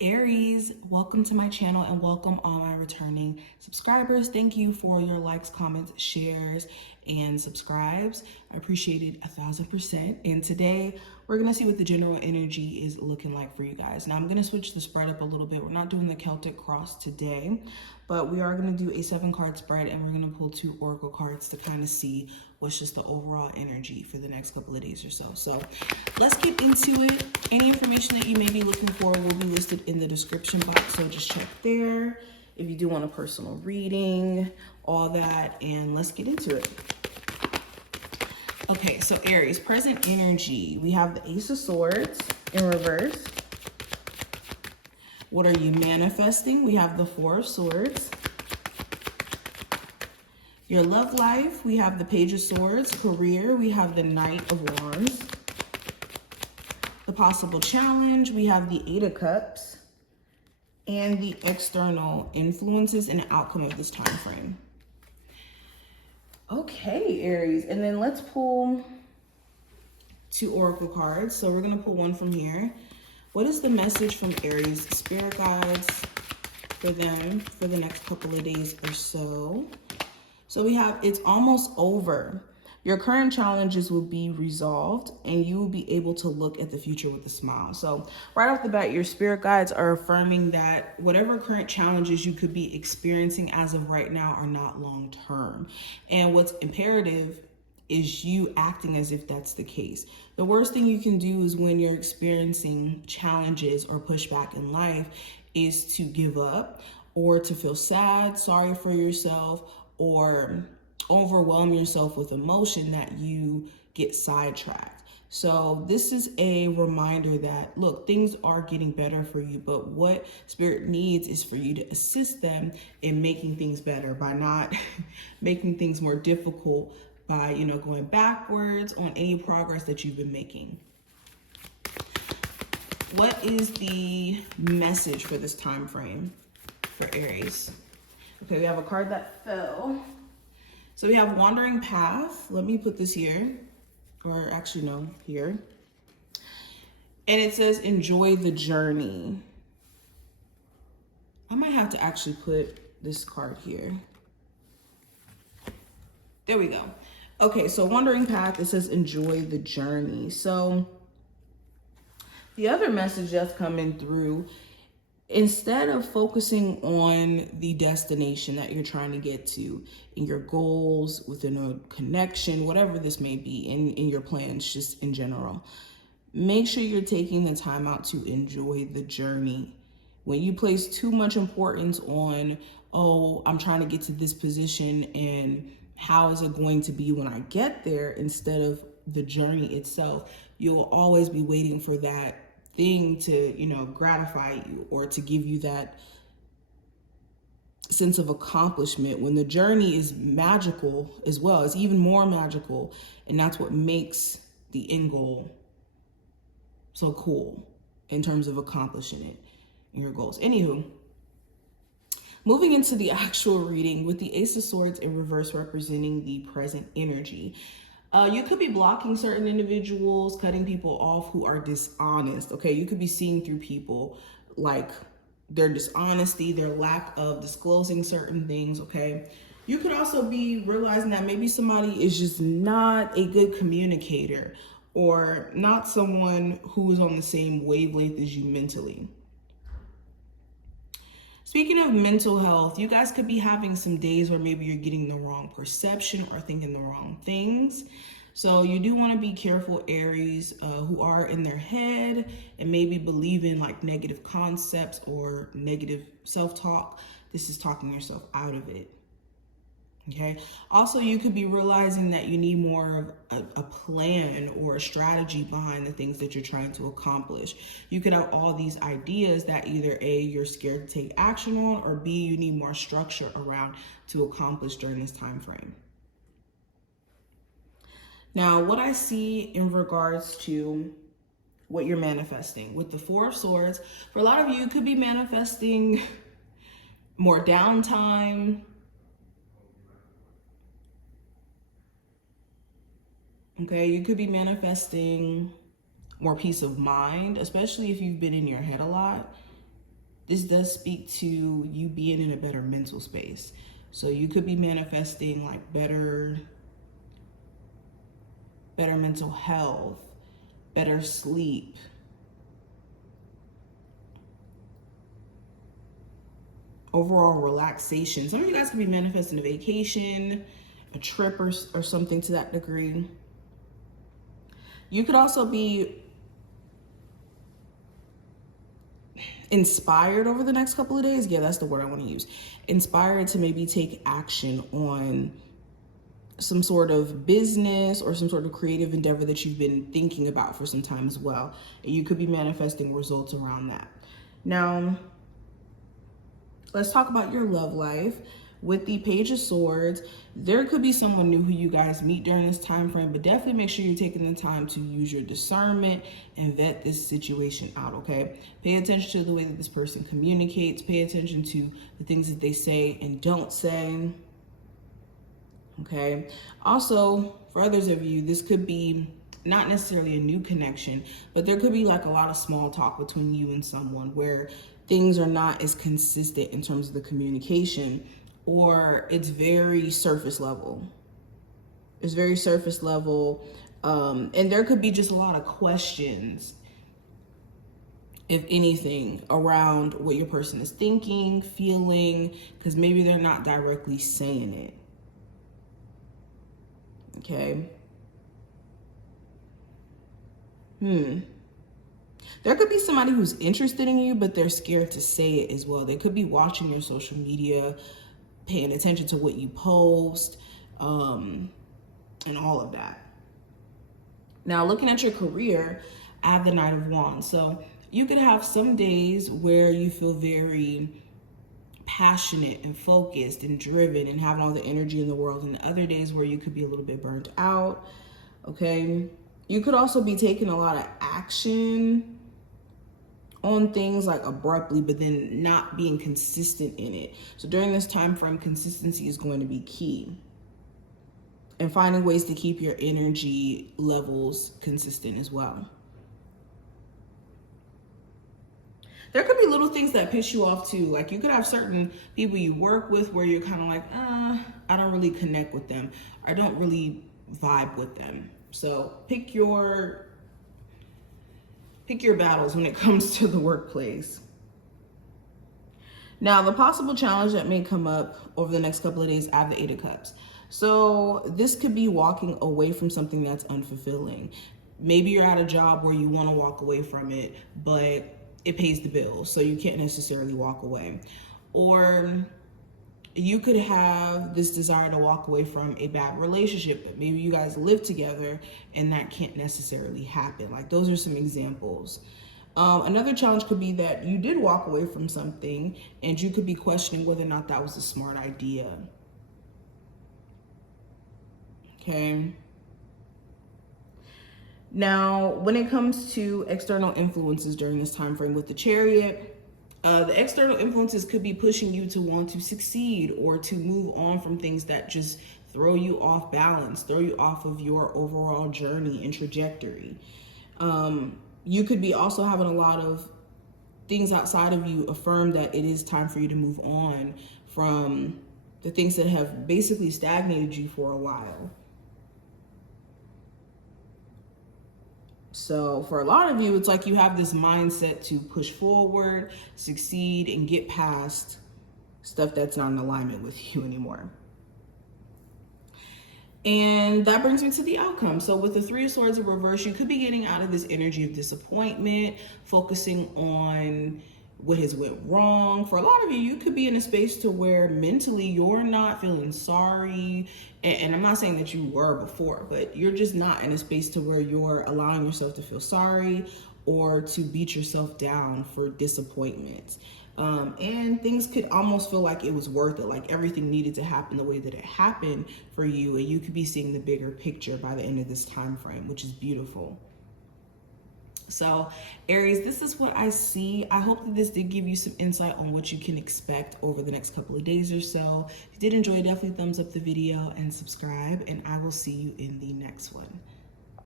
Aries, welcome to my channel and welcome all my returning subscribers. Thank you for your likes, comments, shares, and subscribes. I appreciate it 1000%. And today we're going to see what the general energy is looking like for you guys. Now I'm going to switch the spread up a little bit. We're not doing the Celtic cross today, but we are going to do a 7-card spread and we're going to pull 2 oracle cards to kind of see what's just the overall energy for the next couple of days or so. So let's get into it. Any information that you may be looking for will be listed in the description box, so just check there if you do want a personal reading, all that, and let's get into it. Okay, so Aries, present energy. We have the Ace of Swords in reverse. What are you manifesting? We have the Four of Swords. Your love life, we have the Page of Swords. Career, we have the Knight of Wands. The possible challenge, we have the Eight of Cups. And the external influences and outcome of this time frame. Okay, Aries, and then let's pull 2 oracle cards. So we're gonna pull one from here. What is the message from Aries spirit guides for them for the next couple of days or so? So we have, it's almost over. Your current challenges will be resolved and you will be able to look at the future with a smile. So right off the bat, your spirit guides are affirming that whatever current challenges you could be experiencing as of right now are not long term. And what's imperative is you acting as if that's the case. The worst thing you can do is when you're experiencing challenges or pushback in life is to give up or to feel sad, sorry for yourself, or overwhelm yourself with emotion that you get sidetracked. So this is a reminder that, look, things are getting better for you, but what Spirit needs is for you to assist them in making things better by not making things more difficult by, going backwards on any progress that you've been making. What is the message for this time frame for Aries? Okay, we have a card that fell. So we have Wandering Path. Let me put this here, or actually no, here. And it says, enjoy the journey. I might have to actually put this card here. There we go. Okay, so Wandering Path, it says, enjoy the journey. So the other message that's coming through, instead of focusing on the destination that you're trying to get to in your goals, within a connection, whatever this may be, in your plans, just in general, make sure you're taking the time out to enjoy the journey. When you place too much importance on, oh, I'm trying to get to this position and how is it going to be when I get there, instead of the journey itself, you'll always be waiting for that thing to, gratify you or to give you that sense of accomplishment, when the journey is magical as well. It's even more magical, and that's what makes the end goal so cool in terms of accomplishing it and your goals. Anywho, moving into the actual reading with the Ace of Swords in reverse representing the present energy. You could be blocking certain individuals, cutting people off who are dishonest, okay? You could be seeing through people, like their dishonesty, their lack of disclosing certain things, okay? You could also be realizing that maybe somebody is just not a good communicator or not someone who is on the same wavelength as you mentally. Speaking of mental health, you guys could be having some days where maybe you're getting the wrong perception or thinking the wrong things. So you do want to be careful, Aries, who are in their head and maybe believe in like negative concepts or negative self-talk. This is talking yourself out of it. Okay. Also, you could be realizing that you need more of a plan or a strategy behind the things that you're trying to accomplish. You could have all these ideas that either A, you're scared to take action on, or B, you need more structure around to accomplish during this time frame. Now, what I see in regards to what you're manifesting with the Four of Swords, for a lot of you, you could be manifesting more downtime. Okay, you could be manifesting more peace of mind, especially if you've been in your head a lot. this does speak to you being in a better mental space. So you could be manifesting like better mental health, better sleep, overall relaxation. Some of you guys could be manifesting a vacation, a trip, or something to that degree. You could also be inspired over the next couple of days. Yeah, that's the word I want to use. Inspired to maybe take action on some sort of business or some sort of creative endeavor that you've been thinking about for some time as well. And you could be manifesting results around that. Now, let's talk about your love life. With the Page of Swords, there could be someone new who you guys meet during this time frame, but definitely make sure you're taking the time to use your discernment and vet this situation out, okay? Pay attention to the way that this person communicates. Pay attention to the things that they say and don't say, okay? Also, for others of you, this could be not necessarily a new connection, but there could be like a lot of small talk between you and someone where things are not as consistent in terms of the communication, or it's very surface level. It's very surface level. And there could be just a lot of questions, if anything, around what your person is thinking, feeling, because maybe they're not directly saying it. Okay. There could be somebody who's interested in you, but they're scared to say it as well. They could be watching your social media, paying attention to what you post, and all of that. Now, looking at your career, I have the Knight of Wands. So you could have some days where you feel very passionate and focused and driven and having all the energy in the world, and other days where you could be a little bit burnt out, okay? You could also be taking a lot of action on things like abruptly, but then not being consistent in it. So during this time frame, consistency is going to be key, and finding ways to keep your energy levels consistent as well. There could be little things that piss you off too. Like you could have certain people you work with where you're kind of like, I don't really connect with them. I don't really vibe with them. So pick your battles when it comes to the workplace. Now, the possible challenge that may come up over the next couple of days, I have the Eight of Cups. So this could be walking away from something that's unfulfilling. Maybe you're at a job where you want to walk away from it, but it pays the bills, so you can't necessarily walk away. Or you could have this desire to walk away from a bad relationship, but maybe you guys live together and that can't necessarily happen. Like those are some examples. Another challenge could be that you did walk away from something and you could be questioning whether or not that was a smart idea. Okay. Now, when it comes to external influences during this time frame with the Chariot, the external influences could be pushing you to want to succeed or to move on from things that just throw you off balance, throw you off of your overall journey and trajectory. You could be also having a lot of things outside of you affirm that it is time for you to move on from the things that have basically stagnated you for a while. So for a lot of you, it's like you have this mindset to push forward, succeed, and get past stuff that's not in alignment with you anymore. And that brings me to the outcome. So with the Three of Swords in reverse, you could be getting out of this energy of disappointment, focusing on what has went wrong. For a lot of you, you could be in a space to where mentally you're not feeling sorry. And I'm not saying that you were before, but you're just not in a space to where you're allowing yourself to feel sorry or to beat yourself down for disappointments. And things could almost feel like it was worth it, like everything needed to happen the way that it happened for you, and you could be seeing the bigger picture by the end of this time frame, which is beautiful. So Aries, this is what I see. I hope that this did give you some insight on what you can expect over the next couple of days or so. If you did enjoy, definitely thumbs up the video and subscribe, and I will see you in the next one.